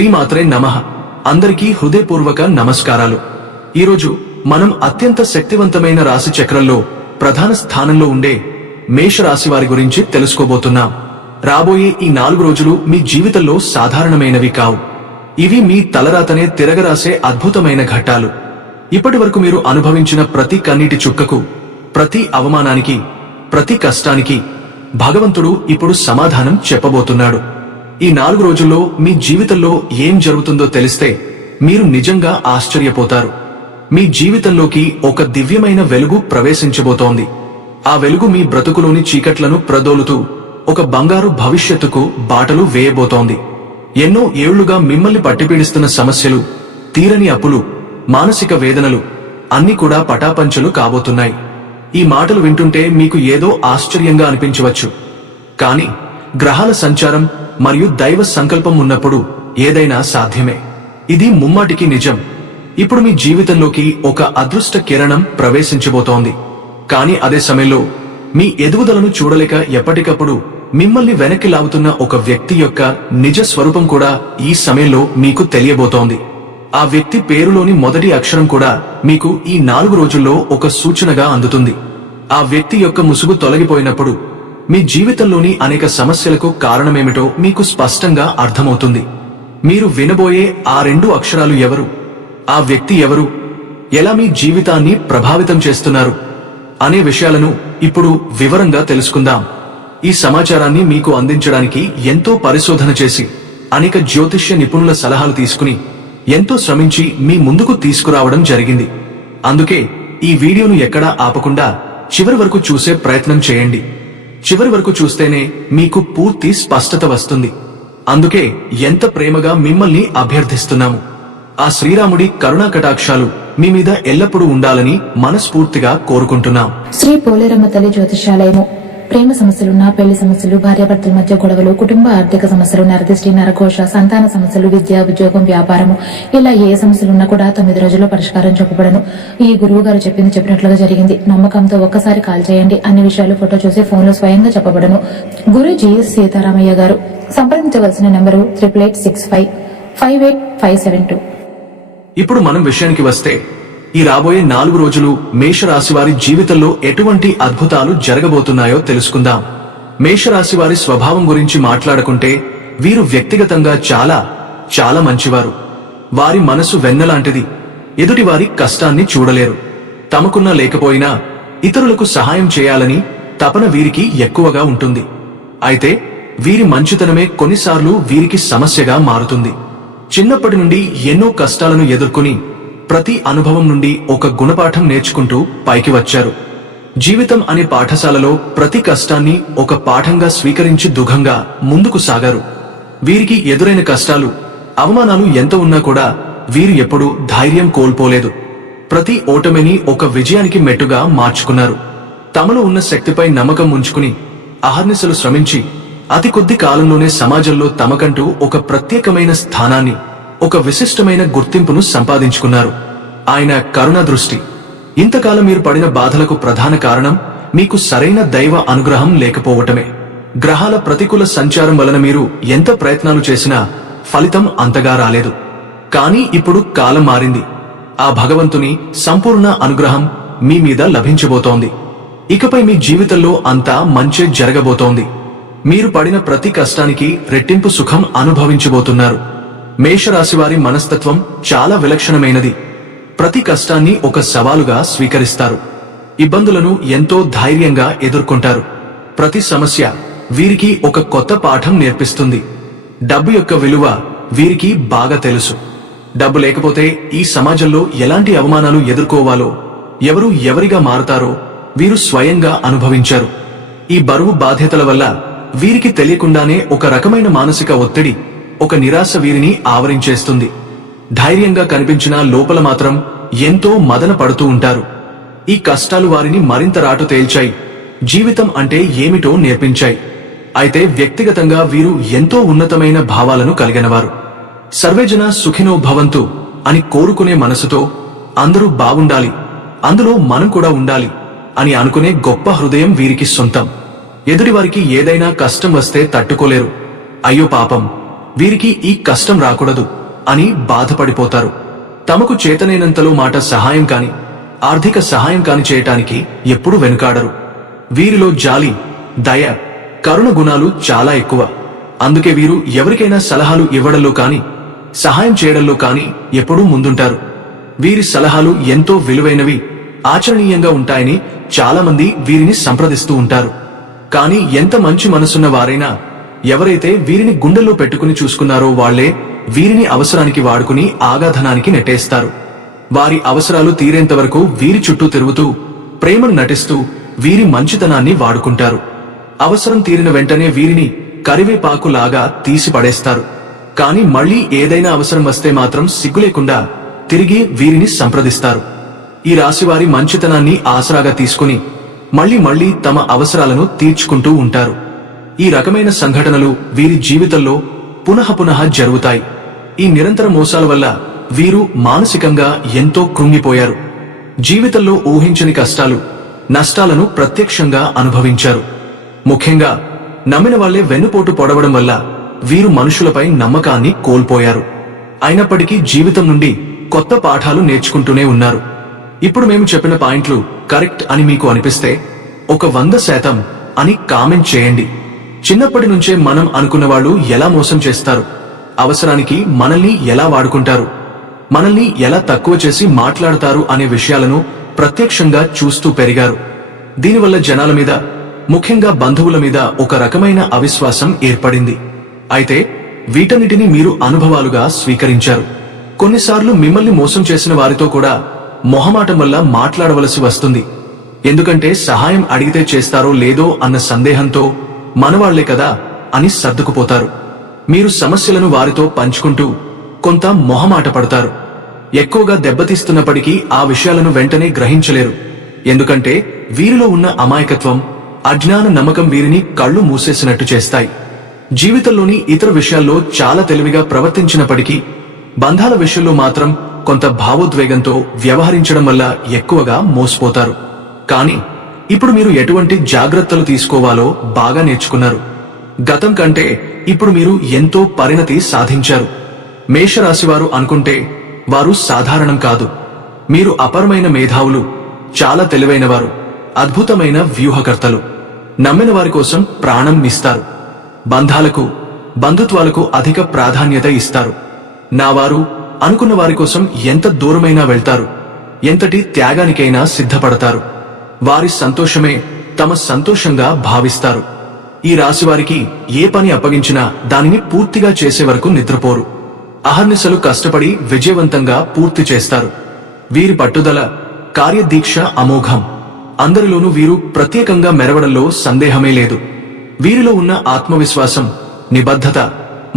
శ్రీమాత్రే నమః. అందరికీ హృదయపూర్వక నమస్కారాలు. ఈరోజు మనం అత్యంత శక్తివంతమైన రాశి చక్రంలో ప్రధాన స్థానంలో ఉండే మేషరాశి వారి గురించి తెలుసుకోబోతున్నాం. రాబోయే ఈ 4 రోజులు మీ జీవితంలో సాధారణమైనవి కావు. ఇవి మీ తలరాతనే తిరగరాసే అద్భుతమైన ఘట్టాలు. ఇప్పటివరకు మీరు అనుభవించిన ప్రతి కన్నీటి చుక్కకు, ప్రతి అవమానానికి, ప్రతి కష్టానికి భగవంతుడు ఇప్పుడు సమాధానం చెప్పబోతున్నాడు. ఈ 4 రోజుల్లో మీ జీవితంలో ఏం జరుగుతుందో తెలిస్తే మీరు నిజంగా ఆశ్చర్యపోతారు. మీ జీవితంలోకి ఒక దివ్యమైన వెలుగు ప్రవేశించబోతోంది. ఆ వెలుగు మీ బ్రతుకులోని చీకట్లను ప్రదోలుతూ ఒక బంగారు భవిష్యత్తుకు బాటలు వేయబోతోంది. ఎన్నో ఏళ్లుగా మిమ్మల్ని పట్టిపీడిస్తున్న సమస్యలు, తీరని అప్పులు, మానసిక వేదనలు అన్నీ కూడా పటాపంచలు కాబోతున్నాయి. ఈ మాటలు వింటుంటే మీకు ఏదో ఆశ్చర్యంగా అనిపించవచ్చు. కానీ గ్రహాల సంచారం మరియు దైవ సంకల్పం ఉన్నప్పుడు ఏదైనా సాధ్యమే. ఇది ముమ్మాటికి నిజం. ఇప్పుడు మీ జీవితంలోకి ఒక అదృష్ట కిరణం ప్రవేశించబోతోంది. కానీ అదే సమయంలో మీ ఎదుగుదలను చూడలేక ఎప్పటికప్పుడు మిమ్మల్ని వెనక్కి లాగుతున్న ఒక వ్యక్తి యొక్క నిజ స్వరూపం కూడా ఈ సమయంలో మీకు తెలియబోతోంది. ఆ వ్యక్తి పేరులోని మొదటి అక్షరం కూడా మీకు ఈ 4 రోజుల్లో ఒక సూచనగా అందుతుంది. ఆ వ్యక్తి యొక్క ముసుగు తొలగిపోయినప్పుడు మీ జీవితంలోని అనేక సమస్యలకు కారణమేమిటో మీకు స్పష్టంగా అర్థమవుతుంది. మీరు వినబోయే ఆ 2 అక్షరాలు ఎవరు, ఆ వ్యక్తి ఎవరు, ఎలా మీ జీవితాన్ని ప్రభావితం చేస్తున్నారు అనే విషయాలను ఇప్పుడు వివరంగా తెలుసుకుందాం. ఈ సమాచారాన్ని మీకు అందించడానికి ఎంతో పరిశోధన చేసి, అనేక జ్యోతిష్య నిపుణుల సలహాలు తీసుకుని, ఎంతో శ్రమించి మీ ముందుకు తీసుకురావడం జరిగింది. అందుకే ఈ వీడియోను ఎక్కడా ఆపకుండా చివరి వరకు చూసే ప్రయత్నం చేయండి. చివరి వరకు చూస్తేనే మీకు పూర్తి స్పష్టత వస్తుంది. అందుకే ఎంత ప్రేమగా మిమ్మల్ని అభ్యర్థిస్తున్నాము. ఆ శ్రీరాముడి కరుణా కటాక్షాలు మీ మీద ఎల్లప్పుడూ ఉండాలని మనస్ఫూర్తిగా కోరుకుంటున్నాం. శ్రీ పోలేరమ్మ తల్లి జ్యోతిష్యాలయము. ప్రేమ సమస్యలున్నా, పెళ్లి సమస్యలు, భార్యాభర్తల మధ్య గొడవలు, కుటుంబ ఆర్థిక సమస్యలు, నరదిష్టి, నరఘోష, సంతాన సమస్యలు, విద్య, ఉద్యోగం, వ్యాపారము, ఇలా ఏ సమస్యలున్నా కూడా 9 రోజుల్లో పరిష్కారం చెప్పబడను. ఈ గురువు గారు చెప్పినట్లుగా జరిగింది. నమ్మకంతో ఒక్కసారి కాల్ చేయండి. అన్ని విషయాలు ఫోటో చూసి ఫోన్లో స్వయంగా చెప్పబడను. గురూజీ సీతారామయ్య గారు. సంప్రదించవలసిన నెంబరు 8865858572. ఇప్పుడు మనం విషయానికి వస్తే, ఈ రాబోయే 4 రోజులు మేషరాశి వారి జీవితంలో ఎటువంటి అద్భుతాలు జరగబోతున్నాయో తెలుసుకుందాం. మేషరాశి వారి స్వభావం గురించి మాట్లాడుకుంటే, వీరు వ్యక్తిగతంగా చాలా మంచివారు. వారి మనసు వెన్నలాంటిది. ఎదుటి వారి కష్టాన్ని చూడలేరు. తమకున్నా లేకపోయినా ఇతరులకు సహాయం చేయాలని తపన వీరికి ఎక్కువగా ఉంటుంది. అయితే వీరి మంచితనమే కొన్నిసార్లు వీరికి సమస్యగా మారుతుంది. చిన్నప్పటి నుండి ఎన్నో కష్టాలను ఎదుర్కొని ప్రతి అనుభవం నుండి ఒక గుణపాఠం నేర్చుకుంటూ పైకి వచ్చారు. జీవితం అనే పాఠశాలలో ప్రతి కష్టాన్ని ఒక పాఠంగా స్వీకరించి దుఃఖంగా ముందుకు సాగారు. వీరికి ఎదురైన కష్టాలు, అవమానాలు ఎంత ఉన్నా కూడా వీరు ఎప్పుడూ ధైర్యం కోల్పోలేదు. ప్రతి ఓటమిని ఒక విజయానికి మెట్టుగా మార్చుకున్నారు. తమలో ఉన్న శక్తిపై నమ్మకం ఉంచుకుని అహర్నిశలు శ్రమించి అతి కొద్ది కాలంలోనే సమాజంలో తమకంటూ ఒక ప్రత్యేకమైన స్థానాన్ని, ఒక విశిష్టమైన గుర్తింపును సంపాదించుకున్నారు. ఆయన కరుణా దృష్టి. ఇంతకాలం మీరు పడిన బాధలకు ప్రధాన కారణం మీకు సరైన దైవ అనుగ్రహం లేకపోవటమే. గ్రహాల ప్రతికూల సంచారం వలన మీరు ఎంత ప్రయత్నాలు చేసినా ఫలితం అంతగా రాలేదు. కానీ ఇప్పుడు కాలం మారింది. ఆ భగవంతుని సంపూర్ణ అనుగ్రహం మీ మీద లభించబోతోంది. ఇకపై మీ జీవితంలో అంతా మంచే జరగబోతోంది. మీరు పడిన ప్రతి కష్టానికి రెట్టింపు సుఖం అనుభవించబోతున్నారు. మేషరాశివారి మనస్తత్వం చాలా విలక్షణమైనది. ప్రతి కష్టాన్ని ఒక సవాలుగా స్వీకరిస్తారు. ఇబ్బందులను ఎంతో ధైర్యంగా ఎదుర్కొంటారు. ప్రతి సమస్య వీరికి ఒక కొత్త పాఠం నేర్పిస్తుంది. డబ్బు యొక్క విలువ వీరికి బాగా తెలుసు. డబ్బు లేకపోతే ఈ సమాజంలో ఎలాంటి అవమానాలు ఎదుర్కోవాలో, ఎవరు ఎవరిగా మారతారో వీరు స్వయంగా అనుభవించారు. ఈ బరువు బాధ్యతల వల్ల వీరికి తెలియకుండానే ఒక రకమైన మానసిక ఒత్తిడి, ఒక నిరాశ వీరిని ఆవరించేస్తుంది. ధైర్యంగా కనిపించినా లోపల మాత్రం ఎంతో మదన పడుతూ ఉంటారు. ఈ కష్టాలు వారిని మరింత రాటు తేల్చాయి. జీవితం అంటే ఏమిటో నేర్పించాయి. అయితే వ్యక్తిగతంగా వీరు ఎంతో ఉన్నతమైన భావాలను కలిగినవారు. సర్వేజన సుఖినో భవంతు అని కోరుకునే మనసుతో అందరూ బాగుండాలి, అందులో మనం కూడా ఉండాలి అని అనుకునే గొప్ప హృదయం వీరికి సొంతం. ఎదుటివారికి ఏదైనా కష్టం వస్తే తట్టుకోలేరు. అయ్యో పాపం, వీరికి ఈ కష్టం రాకూడదు అని బాధపడిపోతారు. తమకు చేతనైనంతలో మాట సహాయం కాని, ఆర్థిక సహాయం కాని చేయటానికి ఎప్పుడూ వెనుకాడరు. వీరిలో జాలి, దయ, కరుణ గుణాలు చాలా ఎక్కువ. అందుకే వీరు ఎవరికైనా సలహాలు ఇవ్వడంలో కాని, సహాయం చేయడంలో కాని ఎప్పుడూ ముందుంటారు. వీరి సలహాలు ఎంతో విలువైనవి, ఆచరణీయంగా ఉంటాయని చాలామంది వీరిని సంప్రదిస్తూ ఉంటారు. కాని ఎంత మంచి మనసున్న వారైనా, ఎవరైతే వీరిని గుండెల్లో పెట్టుకుని చూసుకున్నారో వాళ్లే వీరిని అవసరానికి వాడుకుని ఆగాధనానికి నెట్టేస్తారు. వారి అవసరాలు తీరేంతవరకు వీరి చుట్టూ తిరుగుతూ, ప్రేమను నటిస్తూ వీరి మంచితనాన్ని వాడుకుంటారు. అవసరం తీరిన వెంటనే వీరిని కరివేపాకులాగా తీసి పడేస్తారు. కాని మళ్లీ ఏదైనా అవసరం వస్తే మాత్రం సిగ్గులేకుండా తిరిగి వీరిని సంప్రదిస్తారు. ఈ రాశివారి మంచితనాన్ని ఆసరాగా తీసుకుని మళ్లీ మళ్లీ తమ అవసరాలను తీర్చుకుంటూ ఉంటారు. ఈ రకమైన సంఘటనలు వీరి జీవితంలో పునః జరుగుతాయి. ఈ నిరంతర మోసాల వల్ల వీరు మానసికంగా ఎంతో కృంగిపోయారు. జీవితంలో ఊహించని కష్టాలు, నష్టాలను ప్రత్యక్షంగా అనుభవించారు. ముఖ్యంగా నమ్మిన వాళ్లే వెన్నుపోటు పొడవడం వల్ల వీరు మనుషులపై నమ్మకాన్ని కోల్పోయారు. అయినప్పటికీ జీవితం నుండి కొత్త పాఠాలు నేర్చుకుంటూనే ఉన్నారు. ఇప్పుడు మేము చెప్పిన పాయింట్లు కరెక్ట్ అని మీకు అనిపిస్తే ఒక 100% అని కామెంట్ చేయండి. చిన్నప్పటి నుంచే మనం అనుకున్న వాళ్ళు ఎలా మోసం చేస్తారు, అవసరానికి మనల్ని ఎలా వాడుకుంటారు, మనల్ని ఎలా తక్కువ చేసి మాట్లాడతారు అనే విషయాలను ప్రత్యక్షంగా చూస్తూ పెరిగారు. దీనివల్ల జనాల మీద, ముఖ్యంగా బంధువుల మీద ఒక రకమైన అవిశ్వాసం ఏర్పడింది. అయితే వీటన్నిటిని మీరు అనుభవాలుగా స్వీకరించారు. కొన్నిసార్లు మిమ్మల్ని మోసం చేసిన వారితో కూడా మొహమాటం వల్ల మాట్లాడవలసి వస్తుంది. ఎందుకంటే సహాయం అడిగితే చేస్తారో లేదో అన్న సందేహంతో మనవాళ్లే కదా అని సర్దుకుపోతారు. మీరు సమస్యలను వారితో పంచుకుంటూ కొంత మొహమాట పడతారు. ఎక్కువగా దెబ్బతీస్తున్నప్పటికీ ఆ విషయాలను వెంటనే గ్రహించలేరు. ఎందుకంటే వీరిలో ఉన్న అమాయకత్వం, అజ్ఞాన నమ్మకం వీరిని కళ్ళు మూసేసినట్టు చేస్తాయి. జీవితంలోని ఇతర విషయాల్లో చాలా తెలివిగా ప్రవర్తించినప్పటికీ బంధాల విషయంలో మాత్రం కొంత భావోద్వేగంతో వ్యవహరించడం వల్ల ఎక్కువగా మోసపోతారు. కానీ ఇప్పుడు మీరు ఎటువంటి జాగ్రత్తలు తీసుకోవాలో బాగా నేర్చుకున్నారు. గతం కంటే ఇప్పుడు మీరు ఎంతో పరిణతి సాధించారు. మేషరాశివారు అనుకుంటే వారు సాధారణం కాదు. మీరు అపరమైన మేధావులు, చాలా తెలివైనవారు, అద్భుతమైన వ్యూహకర్తలు. నమ్మిన వారి కోసం ప్రాణం ఇస్తారు. బంధాలకు, బంధుత్వాలకు అధిక ప్రాధాన్యత ఇస్తారు. నా వారు అనుకున్న వారి కోసం ఎంత దూరమైనా వెళ్తారు, ఎంతటి త్యాగానికైనా సిద్ధపడతారు. వారి సంతోషమే తమ సంతోషంగా భావిస్తారు. ఈ రాశివారికి ఏ పని అప్పగించినా దానిని పూర్తిగా చేసే వరకు నిద్రపోరు. అహర్నిశలు కష్టపడి విజయవంతంగా పూర్తి చేస్తారు. వీరి పట్టుదల, కార్యదీక్ష అమోఘం. అందరిలోనూ వీరు ప్రత్యేకంగా మెరవడంలో సందేహమే లేదు. వీరిలో ఉన్న ఆత్మవిశ్వాసం, నిబద్ధత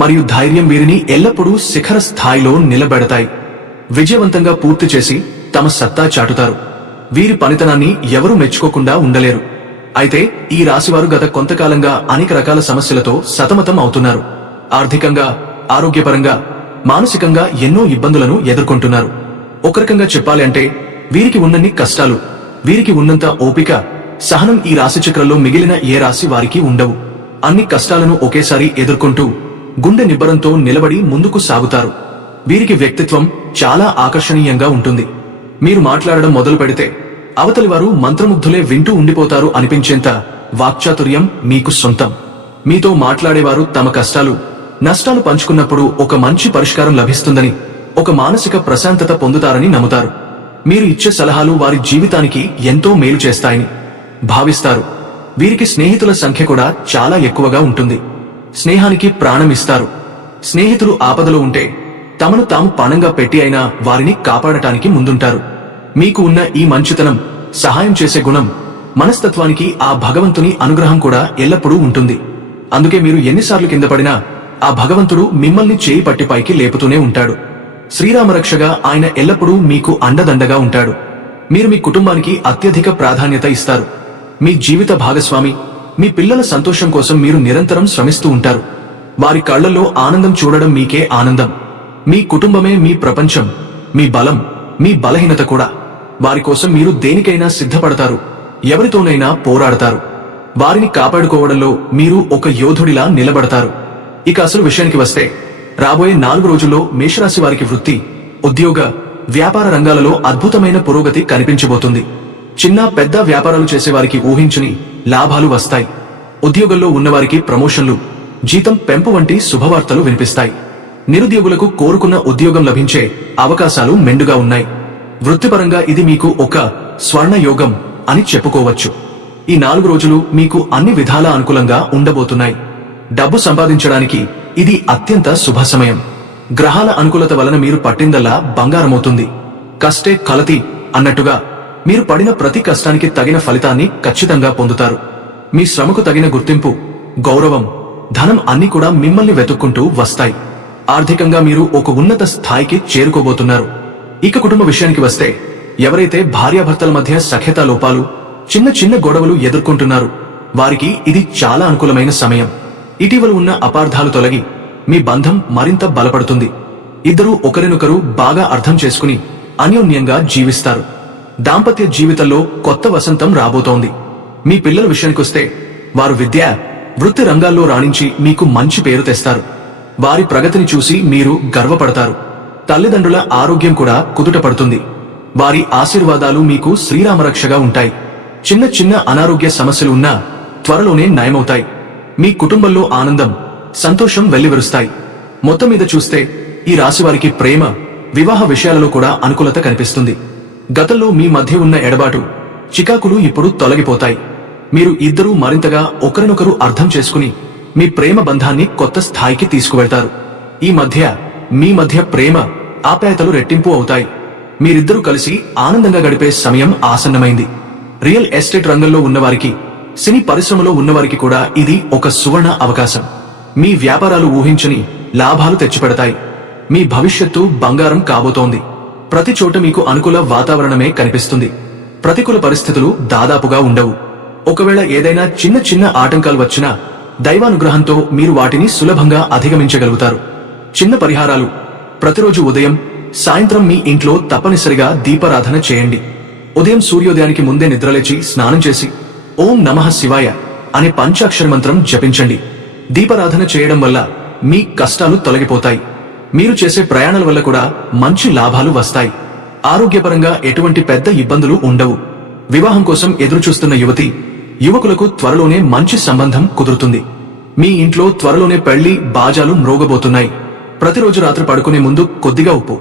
మరియు ధైర్యం వీరిని ఎల్లప్పుడూ శిఖర స్థాయిలో నిలబెడతాయి. విజయవంతంగా పూర్తి చేసి తమ సత్తా చాటుతారు. వీరి పనితనాన్ని ఎవరూ మెచ్చుకోకుండా ఉండలేరు. అయితే ఈ రాశివారు గత కొంతకాలంగా అనేక రకాల సమస్యలతో సతమతం అవుతున్నారు. ఆర్థికంగా, ఆరోగ్యపరంగా, మానసికంగా ఎన్నో ఇబ్బందులను ఎదుర్కొంటున్నారు. ఒక రకంగా చెప్పాలి అంటే వీరికి ఉన్నన్ని కష్టాలు, వీరికి ఉన్నంత ఓపిక, సహనం ఈ రాశిచక్రంలో మిగిలిన ఏ రాశి వారికి ఉండవు. అన్ని కష్టాలను ఒకేసారి ఎదుర్కొంటూ గుండె నిబ్బరంతో నిలబడి ముందుకు సాగుతారు. వీరికి వ్యక్తిత్వం చాలా ఆకర్షణీయంగా ఉంటుంది. మీరు మాట్లాడడం మొదలు పెడితే అవతలి వారు మంత్రముగ్ధులే వింటూ ఉండిపోతారు అనిపించేంత వాక్చాతుర్యం మీకు సొంతం. మీతో మాట్లాడేవారు తమ కష్టాలు, నష్టాలు పంచుకున్నప్పుడు ఒక మంచి పరిష్కారం లభిస్తుందని, ఒక మానసిక ప్రశాంతత పొందుతారని నమ్ముతారు. మీరు ఇచ్చే సలహాలు వారి జీవితానికి ఎంతో మేలు చేస్తాయని భావిస్తారు. వీరికి స్నేహితుల సంఖ్య కూడా చాలా ఎక్కువగా ఉంటుంది. స్నేహానికి ప్రాణం ఇస్తారు. స్నేహితులు ఆపదలో ఉంటే తమను తాము పణంగా పెట్టి అయినా వారిని కాపాడటానికి ముందుంటారు. మీకు ఉన్న ఈ మంచితనం, సహాయం చేసే గుణం, మనస్తత్వానికి ఆ భగవంతుని అనుగ్రహం కూడా ఎల్లప్పుడూ ఉంటుంది. అందుకే మీరు ఎన్నిసార్లు కింద పడినా ఆ భగవంతుడు మిమ్మల్ని చేయి పట్టి పైకి లేపుతూనే ఉంటాడు. శ్రీరామరక్షగా ఆయన ఎల్లప్పుడూ మీకు అండదండగా ఉంటాడు. మీరు మీ కుటుంబానికి అత్యధిక ప్రాధాన్యత ఇస్తారు. మీ జీవిత భాగస్వామి, మీ పిల్లల సంతోషం కోసం మీరు నిరంతరం శ్రమిస్తూ ఉంటారు. వారి కళ్లలో ఆనందం చూడడం మీకే ఆనందం. మీ కుటుంబమే మీ ప్రపంచం, మీ బలం, మీ బలహీనత కూడా. వారి కోసం మీరు దేనికైనా సిద్ధపడతారు, ఎవరితోనైనా పోరాడతారు. వారిని కాపాడుకోవడంలో మీరు ఒక యోధుడిలా నిలబడతారు. ఇక అసలు విషయానికి వస్తే రాబోయే 4 రోజుల్లో మేషరాశి వారికి వృత్తి, ఉద్యోగ, వ్యాపార రంగాలలో అద్భుతమైన పురోగతి కనిపించబోతుంది. చిన్న పెద్ద వ్యాపారాలు చేసేవారికి ఊహించని లాభాలు వస్తాయి. ఉద్యోగంలో ఉన్నవారికి ప్రమోషన్లు, జీతం పెంపు వంటి శుభవార్తలు వినిపిస్తాయి. నిరుద్యోగులకు కోరుకున్న ఉద్యోగం లభించే అవకాశాలు మెండుగా ఉన్నాయి. వృత్తిపరంగా ఇది మీకు ఒక స్వర్ణ యోగం అని చెప్పుకోవచ్చు. ఈ 4 రోజులు మీకు అన్ని విధాలా అనుకూలంగా ఉండబోతున్నాయి. డబ్బు సంపాదించడానికి ఇది అత్యంత శుభ సమయం. గ్రహాల అనుకూలత వలన మీరు పట్టిందల్లా బంగారమవుతుంది. కష్టే కలతి అన్నట్టుగా మీరు పడిన ప్రతి కష్టానికి తగిన ఫలితాన్ని ఖచ్చితంగా పొందుతారు. మీ శ్రమకు తగిన గుర్తింపు, గౌరవం, ధనం అన్నీ కూడా మిమ్మల్ని వెతుక్కుంటూ వస్తాయి. ఆర్థికంగా మీరు ఒక ఉన్నత స్థాయికి చేరుకోబోతున్నారు. ఇక కుటుంబ విషయానికి వస్తే, ఎవరైతే భార్యాభర్తల మధ్య సఖ్యత లోపాలు, చిన్న చిన్న గొడవలు ఎదుర్కొంటున్నారు వారికి ఇది చాలా అనుకూలమైన సమయం. ఇటీవల ఉన్న అపార్థాలు తొలగి మీ బంధం మరింత బలపడుతుంది. ఇద్దరూ ఒకరినొకరు బాగా అర్థం చేసుకుని అన్యోన్యంగా జీవిస్తారు. దాంపత్య జీవితంలో కొత్త వసంతం రాబోతోంది. మీ పిల్లల విషయానికొస్తే, వారు విద్య, వృత్తి రంగాల్లో రాణించి మీకు మంచి పేరు తెస్తారు. వారి ప్రగతిని చూసి మీరు గర్వపడతారు. తల్లిదండ్రుల ఆరోగ్యం కూడా కుదుట పడుతుంది. వారి ఆశీర్వాదాలు మీకు శ్రీరామరక్షగా ఉంటాయి. చిన్న చిన్న అనారోగ్య సమస్యలు ఉన్నా త్వరలోనే నయమవుతాయి. మీ కుటుంబంలో ఆనందం, సంతోషం వెల్లివిరుస్తాయి. మొత్తం మీద చూస్తే ఈ రాశివారికి ప్రేమ, వివాహ విషయాలలో కూడా అనుకూలత కనిపిస్తుంది. గతంలో మీ మధ్య ఉన్న ఎడబాటు, చికాకులు ఇప్పుడు తొలగిపోతాయి. మీరు ఇద్దరూ మరింతగా ఒకరినొకరు అర్థం చేసుకుని మీ ప్రేమ బంధాన్ని కొత్త స్థాయికి తీసుకువెళ్తారు. మీ మధ్య ప్రేమ, ఆప్యాయతలు రెట్టింపు అవుతాయి. మీరిద్దరూ కలిసి ఆనందంగా గడిపే సమయం ఆసన్నమైంది. రియల్ ఎస్టేట్ రంగంలో ఉన్నవారికి, సినీ పరిశ్రమలో ఉన్నవారికి కూడా ఇది ఒక సువర్ణ అవకాశం. మీ వ్యాపారాలు ఊహించని లాభాలు తెచ్చిపెడతాయి. మీ భవిష్యత్తు బంగారం కాబోతోంది. ప్రతి చోట మీకు అనుకూల వాతావరణమే కనిపిస్తుంది. ప్రతికూల పరిస్థితులు దాదాపుగా ఉండవు. ఒకవేళ ఏదైనా చిన్న చిన్న ఆటంకాలు వచ్చినా దైవానుగ్రహంతో మీరు వాటిని సులభంగా అధిగమించగలుగుతారు. చిన్న పరిహారాలు: ప్రతిరోజు ఉదయం, సాయంత్రం మీ ఇంట్లో తప్పనిసరిగా దీపారాధన చేయండి. ఉదయం సూర్యోదయానికి ముందే నిద్రలేచి స్నానం చేసి ఓం నమః శివాయ అనే పంచాక్షర మంత్రం జపించండి. దీపారాధన చేయడం వల్ల మీ కష్టాలు తొలగిపోతాయి. మీరు చేసే ప్రయాణాల వల్ల కూడా మంచి లాభాలు వస్తాయి. ఆరోగ్యపరంగా ఎటువంటి పెద్ద ఇబ్బందులు ఉండవు. వివాహం కోసం ఎదురుచూస్తున్న యువకులకు త్వరలోనే మంచి సంబంధం కుదురుతుంది. మీ ఇంట్లో త్వరలోనే పెళ్లి బాజాలు మ్రోగబోతున్నాయి. ప్రతిరోజు రాత్రి పడుకునే ముందు కొద్దిగా ఉప్పు,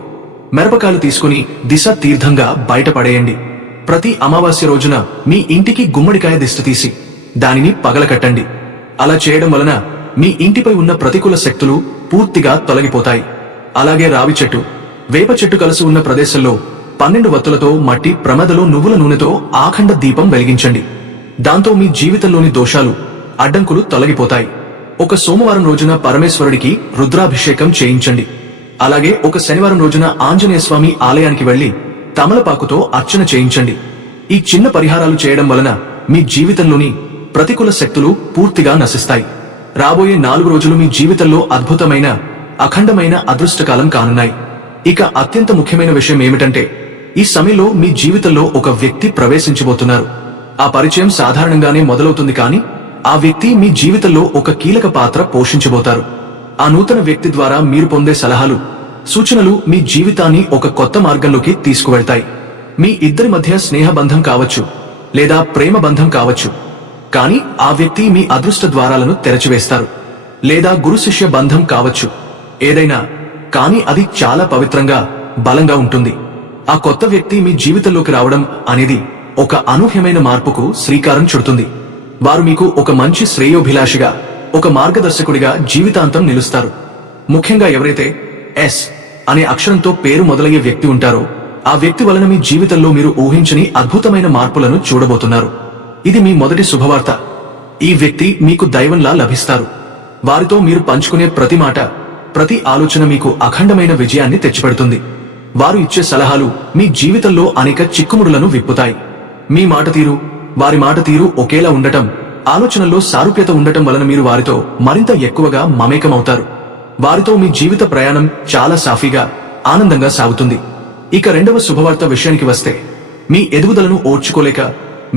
మిరపకాయలు తీసుకుని దిశ తీర్థంగా బయటపడేయండి. ప్రతి అమావాస్య రోజున మీ ఇంటికి గుమ్మడికాయ దిష్టి తీసి దానిని పగలకట్టండి. అలా చేయడం వలన మీ ఇంటిపై ఉన్న ప్రతికూల శక్తులు పూర్తిగా తొలగిపోతాయి. అలాగే రావి చెట్టు, వేప చెట్టు కలిసి ఉన్న ప్రదేశంలో 12 వత్తులతో మట్టి ప్రమదలో నువ్వుల నూనెతో ఆఖండ దీపం వెలిగించండి. దాంతో మీ జీవితంలోని దోషాలు, అడ్డంకులు తొలగిపోతాయి. ఒక సోమవారం రోజున పరమేశ్వరుడికి రుద్రాభిషేకం చేయించండి. అలాగే ఒక శనివారం రోజున ఆంజనేయస్వామి ఆలయానికి వెళ్లి తమలపాకుతో అర్చన చేయించండి. ఈ చిన్న పరిహారాలు చేయడం వలన మీ జీవితంలోని ప్రతికూల శక్తులు పూర్తిగా నశిస్తాయి. రాబోయే 4 రోజులు మీ జీవితంలో అద్భుతమైన, అఖండమైన అదృష్టకాలం కానున్నాయి. ఇక అత్యంత ముఖ్యమైన విషయం ఏమిటంటే, ఈ సమయంలో మీ జీవితంలో ఒక వ్యక్తి ప్రవేశించబోతున్నారు. ఆ పరిచయం సాధారణంగానే మొదలవుతుంది, కానీ ఆ వ్యక్తి మీ జీవితంలో ఒక కీలక పాత్ర పోషించబోతారు. ఆ నూతన వ్యక్తి ద్వారా మీరు పొందే సలహాలు, సూచనలు మీ జీవితాన్ని ఒక కొత్త మార్గంలోకి తీసుకువెళ్తాయి. మీ ఇద్దరి మధ్య స్నేహబంధం కావచ్చు, లేదా ప్రేమ బంధం కావచ్చు, కానీ ఆ వ్యక్తి మీ అదృష్ట ద్వారాలను తెరచివేస్తారు. లేదా గురు శిష్య బంధం కావచ్చు. ఏదైనా కానీ అది చాలా పవిత్రంగా, బలంగా ఉంటుంది. ఆ కొత్త వ్యక్తి మీ జీవితంలోకి రావడం అనేది ఒక అనూహ్యమైన మార్పుకు శ్రీకారం చుడుతుంది. వారు మీకు ఒక మంచి శ్రేయోభిలాషిగా, ఒక మార్గదర్శకుడిగా జీవితాంతం నిలుస్తారు. ముఖ్యంగా ఎవరైతే ఎస్ అనే అక్షరంతో పేరు మొదలయ్యే వ్యక్తి ఉంటారో, ఆ వ్యక్తి వలన మీ జీవితంలో మీరు ఊహించని అద్భుతమైన మార్పులను చూడబోతున్నారు. ఇది మీ మొదటి శుభవార్త. ఈ వ్యక్తి మీకు దైవంలా లభిస్తారు. వారితో మీరు పంచుకునే ప్రతి మాట, ప్రతి ఆలోచన మీకు అఖండమైన విజయాన్ని తెచ్చిపెడుతుంది. వారు ఇచ్చే సలహాలు మీ జీవితంలో అనేక చిక్కుముడులను విప్పుతాయి. మీ మాట తీరు, వారి మాట తీరు ఒకేలా ఉండటం, ఆలోచనల్లో సారూప్యత ఉండటం వలన మీరు వారితో మరింత ఎక్కువగా మమేకమవుతారు. వారితో మీ జీవిత ప్రయాణం చాలా సాఫీగా, ఆనందంగా సాగుతుంది. ఇక రెండవ శుభవార్త విషయానికి వస్తే, మీ ఎదుగుదలను ఓర్చుకోలేక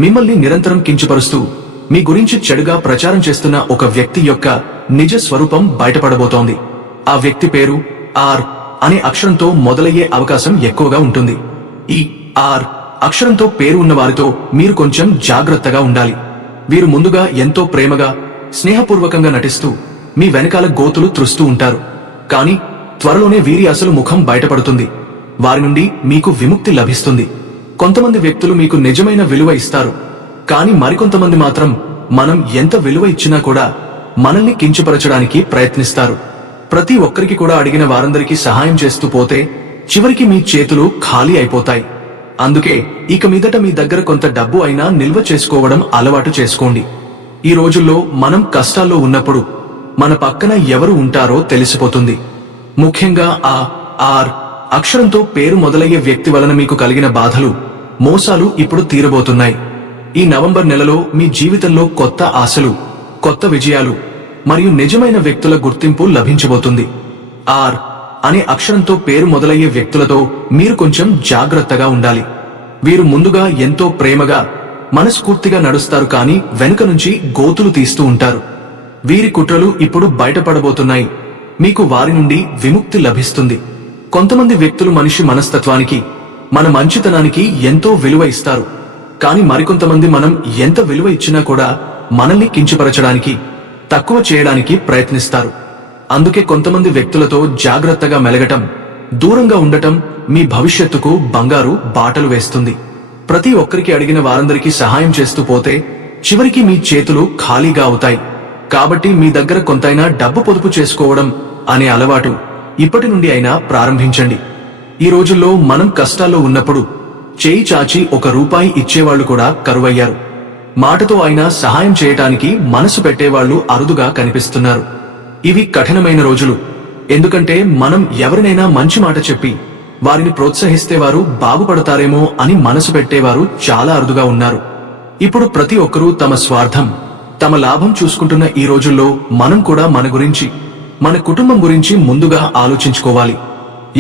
మిమ్మల్ని నిరంతరం కించపరుస్తూ మీ గురించి చెడుగా ప్రచారం చేస్తున్న ఒక వ్యక్తి యొక్క నిజ స్వరూపం బయటపడబోతోంది. ఆ వ్యక్తి పేరు ఆర్ అనే అక్షరంతో మొదలయ్యే అవకాశం ఎక్కువగా ఉంటుంది. ఈ ఆర్ అక్షరంతో పేరు ఉన్న వారితో మీరు కొంచెం జాగ్రత్తగా ఉండాలి. వీరు ముందుగా ఎంతో ప్రేమగా, స్నేహపూర్వకంగా నటిస్తూ మీ వెనకాల గోతులు త్రుస్తూ ఉంటారు. కానీ త్వరలోనే వీరి అసలు ముఖం బయటపడుతుంది. వారి నుండి మీకు విముక్తి లభిస్తుంది. కొంతమంది వ్యక్తులు మీకు నిజమైన విలువ ఇస్తారు, కానీ మరికొంతమంది మాత్రం మనం ఎంత విలువ ఇచ్చినా కూడా మనల్ని కించపరచడానికి ప్రయత్నిస్తారు. ప్రతి ఒక్కరికి కూడా అడిగిన వారందరికీ సహాయం చేస్తూ పోతే చివరికి మీ చేతులు ఖాళీ అయిపోతాయి. అందుకే ఇక మీదట మీ దగ్గర కొంత డబ్బు అయినా నిల్వ చేసుకోవడం అలవాటు చేసుకోండి. ఈ రోజుల్లో మనం కష్టాల్లో ఉన్నప్పుడు మన పక్కన ఎవరు ఉంటారో తెలిసిపోతుంది. ముఖ్యంగా ఆ ఆర్ అక్షరంతో పేరు మొదలయ్యే వ్యక్తి వలన మీకు కలిగిన బాధలు, మోసాలు ఇప్పుడు తీరబోతున్నాయి. ఈ నవంబర్ నెలలో మీ జీవితంలో కొత్త ఆశలు, కొత్త విజయాలు మరియు నిజమైన వ్యక్తుల గుర్తింపు లభించబోతుంది. ఆర్ అనే అక్షరంతో పేరు మొదలయ్యే వ్యక్తులతో మీరు కొంచెం జాగ్రత్తగా ఉండాలి. వీరు ముందుగా ఎంతో ప్రేమగా, మనస్ఫూర్తిగా నడుస్తారు, కానీ వెనుక నుంచి గోతులు తీస్తూ ఉంటారు. వీరి కుట్రలు ఇప్పుడు బయటపడబోతున్నాయి. మీకు వారి నుండి విముక్తి లభిస్తుంది. కొంతమంది వ్యక్తులు మనిషి మనస్తత్వానికి, మన మంచితనానికి ఎంతో విలువ ఇస్తారు, కానీ మరికొంతమంది మనం ఎంత విలువ ఇచ్చినా కూడా మనల్ని కించపరచడానికి, తక్కువ చేయడానికి ప్రయత్నిస్తారు. అందుకే కొంతమంది వ్యక్తులతో జాగ్రత్తగా మెలగటం, దూరంగా ఉండటం మీ భవిష్యత్తుకు బంగారు బాటలు వేస్తుంది. ప్రతి ఒక్కరికి అడిగిన వారందరికీ సహాయం చేస్తూ పోతే చివరికి మీ చేతులు ఖాళీగా అవుతాయి. కాబట్టి మీ దగ్గర కొంతైనా డబ్బు పొదుపు చేసుకోవడం అనే అలవాటు ఇప్పటి నుండి అయినా ప్రారంభించండి. ఈ రోజుల్లో మనం కష్టాల్లో ఉన్నప్పుడు చేయి చాచి ₹1 ఇచ్చేవాళ్లు కూడా కరువయ్యారు. మాటతో అయినా సహాయం చేయటానికి మనసు పెట్టేవాళ్లు అరుదుగా కనిపిస్తున్నారు. ఇవి కఠినమైన రోజులు. ఎందుకంటే మనం ఎవరినైనా మంచి మాట చెప్పి వారిని ప్రోత్సహిస్తే వారు బాగుపడతారేమో అని మనసు పెట్టేవారు చాలా అరుదుగా ఉన్నారు. ఇప్పుడు ప్రతి ఒక్కరూ తమ స్వార్థం, తమ లాభం చూసుకుంటున్న ఈ రోజుల్లో మనం కూడా మన గురించి, మన కుటుంబం గురించి ముందుగా ఆలోచించుకోవాలి.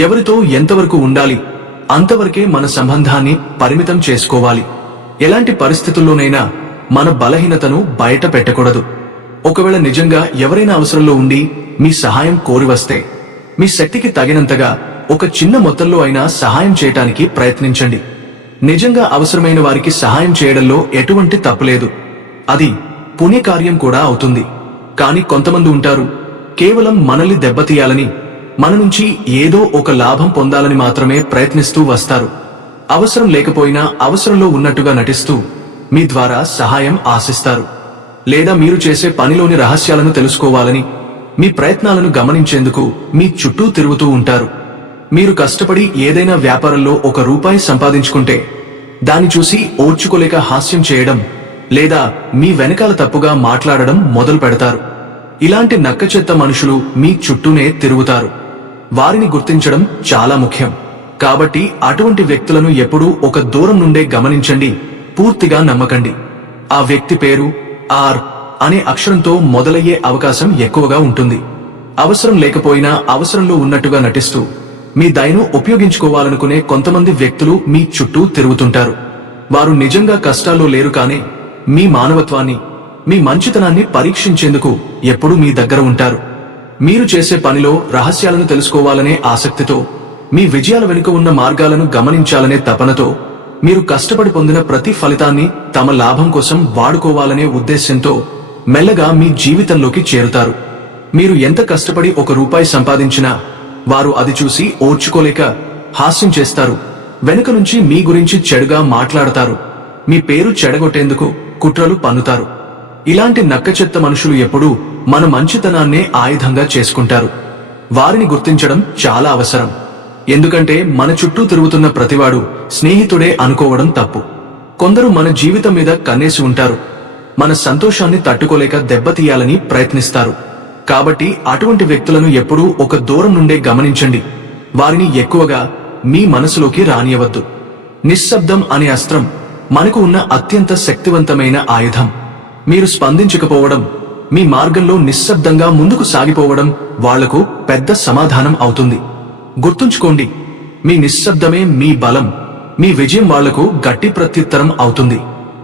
ఎవరితో ఎంతవరకు ఉండాలి అంతవరకే మన సంబంధాన్ని పరిమితం చేసుకోవాలి. ఎలాంటి పరిస్థితుల్లోనైనా మన బలహీనతను బయట పెట్టకూడదు. ఒకవేళ నిజంగా ఎవరైనా అవసరంలో ఉండి మీ సహాయం కోరి వస్తే మీ శక్తికి తగినంతగా ఒక చిన్న మొత్తంలో అయినా సహాయం చేయటానికి ప్రయత్నించండి. నిజంగా అవసరమైన వారికి సహాయం చేయడంలో ఎటువంటి తప్పులేదు. అది పుణ్యకార్యం కూడా అవుతుంది. కానీ కొంతమంది ఉంటారు, కేవలం మనల్ని దెబ్బతీయాలని, మన నుంచి ఏదో ఒక లాభం పొందాలని మాత్రమే ప్రయత్నిస్తూ వస్తారు. అవసరం లేకపోయినా అవసరంలో ఉన్నట్టుగా నటిస్తూ మీ ద్వారా సహాయం ఆశిస్తారు. లేదా మీరు చేసే పనిలోని రహస్యాలను తెలుసుకోవాలని, మీ ప్రయత్నాలను గమనించేందుకు మీ చుట్టూ తిరుగుతూ ఉంటారు. మీరు కష్టపడి ఏదైనా వ్యాపారంలో ₹1 సంపాదించుకుంటే దాన్ని చూసి ఓర్చుకోలేక హాస్యం చేయడం, లేదా మీ వెనకాల తప్పుగా మాట్లాడడం మొదలు పెడతారు. ఇలాంటి నక్కచెత్త మనుషులు మీ చుట్టూనే తిరుగుతారు. వారిని గుర్తించడం చాలా ముఖ్యం. కాబట్టి అటువంటి వ్యక్తులను ఎప్పుడూ ఒక దూరం నుండే గమనించండి, పూర్తిగా నమ్మకండి. ఆ వ్యక్తి పేరు ఆర్ అనే అక్షరంతో మొదలయ్యే అవకాశం ఎక్కువగా ఉంటుంది. అవసరం లేకపోయినా అవసరంలో ఉన్నట్టుగా నటిస్తూ మీ దయను ఉపయోగించుకోవాలనుకునే కొంతమంది వ్యక్తులు మీ చుట్టూ తిరుగుతుంటారు. వారు నిజంగా కష్టాల్లో లేరు, కానీ మీ మానవత్వాన్ని, మీ మంచితనాన్ని పరీక్షించేందుకు ఎప్పుడూ మీ దగ్గర ఉంటారు. మీరు చేసే పనిలో రహస్యాలను తెలుసుకోవాలనే ఆసక్తితో, మీ విజయాల వెనుక ఉన్న మార్గాలను గమనించాలనే తపనతో, మీరు కష్టపడి పొందిన ప్రతి ఫలితాన్ని తమ లాభం కోసం వాడుకోవాలనే ఉద్దేశ్యంతో మెల్లగా మీ జీవితంలోకి చేరుతారు. మీరు ఎంత కష్టపడి ₹1 సంపాదించినా వారు అది చూసి ఓర్చుకోలేక హాస్యం చేస్తారు. వెనుక నుంచి మీ గురించి చెడుగా మాట్లాడతారు. మీ పేరు చెడగొట్టేందుకు కుట్రలు పన్నుతారు. ఇలాంటి నక్కచెత్త మనుషులు ఎప్పుడూ మన మంచితనాన్నే ఆయుధంగా చేసుకుంటారు. వారిని గుర్తించడం చాలా అవసరం. ఎందుకంటే మన చుట్టూ తిరుగుతున్న ప్రతివాడు స్నేహితుడే అనుకోవడం తప్పు. కొందరు మన జీవితం మీద కన్నేసి ఉంటారు. మన సంతోషాన్ని తట్టుకోలేక దెబ్బతీయాలని ప్రయత్నిస్తారు. కాబట్టి అటువంటి వ్యక్తులను ఎప్పుడూ ఒక దూరం నుండే గమనించండి. వారిని ఎక్కువగా మీ మనసులోకి రానియవద్దు. నిశ్శబ్దం అనే అస్త్రం మనకు ఉన్న అత్యంత శక్తివంతమైన ఆయుధం. మీరు స్పందించకపోవడం, మీ మార్గంలో నిశ్శబ్దంగా ముందుకు సాగిపోవడం వాళ్లకు పెద్ద సమాధానం అవుతుంది. గుర్తుంచుకోండి, మీ నిశ్శబ్దమే మీ బలం, మీ విజయం వాళ్లకు గట్టి ప్రత్యుత్తరం అవుతుంది.